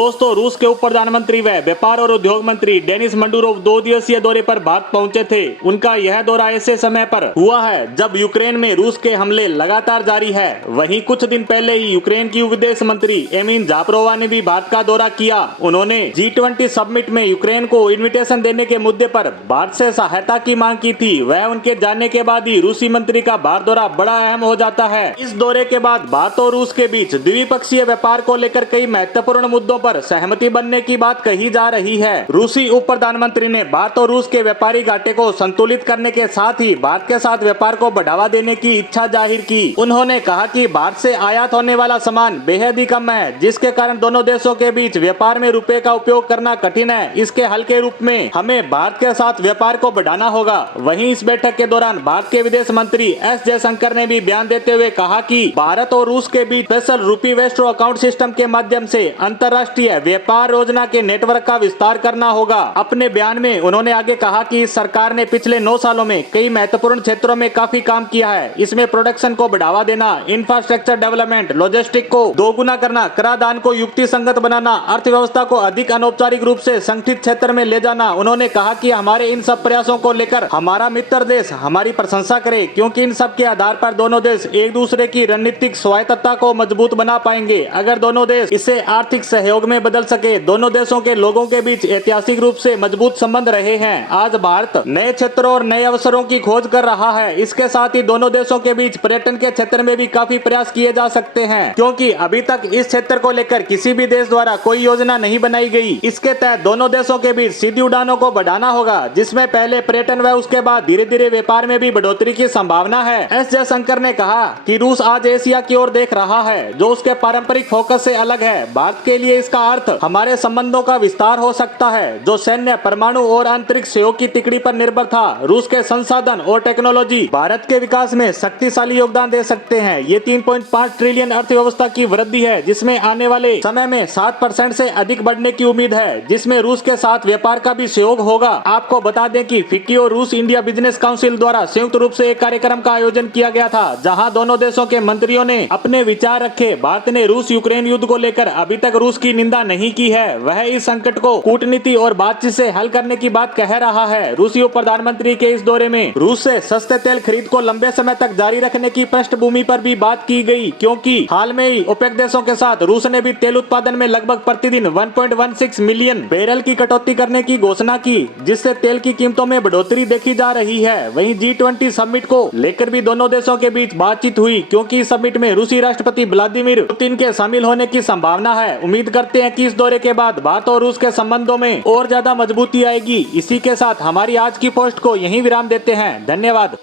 दोस्तों, रूस के उप प्रधानमंत्री व व्यापार और उद्योग मंत्री डेनिस मंडूरोव 2 दिवसीय दौरे पर भारत पहुंचे थे। उनका यह दौरा ऐसे समय पर हुआ है जब यूक्रेन में रूस के हमले लगातार जारी है। वहीं कुछ दिन पहले ही यूक्रेन की विदेश मंत्री एमिन जापरोवा ने भी भारत का दौरा किया। उन्होंने G20 समिट में यूक्रेन को इन्विटेशन देने के मुद्दे पर भारत से सहायता की मांग की थी। वह उनके जाने के बाद ही रूसी मंत्री का भारत दौरा बड़ा अहम हो जाता है। इस दौरे के बाद भारत और रूस के बीच द्विपक्षीय व्यापार को लेकर कई महत्वपूर्ण मुद्दों पर सहमति बनने की बात कही जा रही है। रूसी उप प्रधानमंत्री ने भारत और रूस के व्यापारी घाटे को संतुलित करने के साथ ही भारत के साथ व्यापार को बढ़ावा देने की इच्छा जाहिर की। उन्होंने कहा कि भारत से आयात होने वाला सामान बेहद ही कम है, जिसके कारण दोनों देशों के बीच व्यापार में रुपए का उपयोग करना कठिन है। इसके हल के रूप में हमें भारत के साथ व्यापार को बढ़ाना होगा। वहीं इस बैठक के दौरान भारत के विदेश मंत्री एस जयशंकर ने भी बयान देते हुए कहा कि भारत और रूस के बीच स्पेशल रूपी वेस्ट्रो अकाउंट सिस्टम के माध्यम से अंतर्राष्ट्रीय व्यापार योजना के नेटवर्क का विस्तार करना होगा। अपने बयान में उन्होंने आगे कहा कि सरकार ने पिछले 9 सालों में कई महत्वपूर्ण क्षेत्रों में काफी काम किया है। इसमें प्रोडक्शन को बढ़ावा देना, इंफ्रास्ट्रक्चर डेवलपमेंट, लॉजिस्टिक को दोगुना करना, कराधान को युक्ति संगत बनाना, अर्थव्यवस्था को अधिक अनौपचारिक रूप से संगठित क्षेत्र में ले जाना। उन्होंने कहा कि हमारे इन सब प्रयासों को लेकर हमारा मित्र देश हमारी प्रशंसा करे, क्योंकि इन सब के आधार पर दोनों देश एक दूसरे की रणनीतिक स्वायत्तता को मजबूत बना पाएंगे। अगर दोनों देश इसे आर्थिक सहयोग में बदल सके। दोनों देशों के लोगों के बीच ऐतिहासिक रूप से मजबूत संबंध रहे हैं। आज भारत नए क्षेत्रों और नए अवसरों की खोज कर रहा है। इसके साथ ही दोनों देशों के बीच पर्यटन के क्षेत्र में भी काफी प्रयास किए जा सकते हैं, क्योंकि अभी तक इस क्षेत्र को लेकर किसी भी देश द्वारा कोई योजना नहीं बनाई गई। इसके तहत दोनों देशों के बीच सीधी उड़ानों को बढ़ाना होगा, जिसमें पहले पर्यटन व उसके बाद धीरे धीरे व्यापार में भी बढ़ोतरी की संभावना है। एस जयशंकर ने कहा कि रूस आज एशिया की ओर देख रहा है, जो उसके पारंपरिक फोकस से अलग है। भारत के लिए इसका अर्थ हमारे संबंधों का विस्तार हो सकता है, जो सैन्य, परमाणु और आंतरिक सहयोग की तिकड़ी पर निर्भर था। रूस के संसाधन और टेक्नोलॉजी भारत के विकास में शक्तिशाली योगदान दे सकते हैं। ये 3.5 ट्रिलियन अर्थव्यवस्था की वृद्धि है, जिसमें आने वाले समय में 7% से अधिक बढ़ने की उम्मीद है, जिसमें रूस के साथ व्यापार का भी सहयोग होगा। आपको बता दें कि फिक्की और रूस इंडिया बिजनेस काउंसिल द्वारा संयुक्त रूप से एक कार्यक्रम का आयोजन किया गया था, जहां दोनों देशों के मंत्रियों ने अपने विचार रखे। भारत ने रूस यूक्रेन युद्ध को लेकर अभी तक रूस की निंदा नहीं की है। वह इस संकट को कूटनीति और बातचीत से हल करने की बात कह रहा है। रूसी उप प्रधानमंत्री के इस दौरे में रूस से सस्ते तेल खरीद को लंबे समय तक जारी रखने की पृष्ठभूमि पर भी बात की गई, क्योंकि हाल में ही ओपेक देशों के साथ रूस ने भी तेल उत्पादन में लगभग प्रतिदिन 1.16 मिलियन बैरल की कटौती करने की घोषणा की, जिससे तेल की कीमतों में बढ़ोतरी देखी जा रही है। वहीं G20 समिट को लेकर भी दोनों देशों के बीच बातचीत हुई, क्योंकि इस समिट में रूसी राष्ट्रपति व्लादिमीर पुतिन के शामिल होने की संभावना है। उम्मीद करते हैं कि इस दौरे के बाद भारत और रूस के संबंधों में और ज्यादा मजबूती आएगी। इसी के साथ हमारी आज की पोस्ट को यहीं विराम देते हैं। धन्यवाद।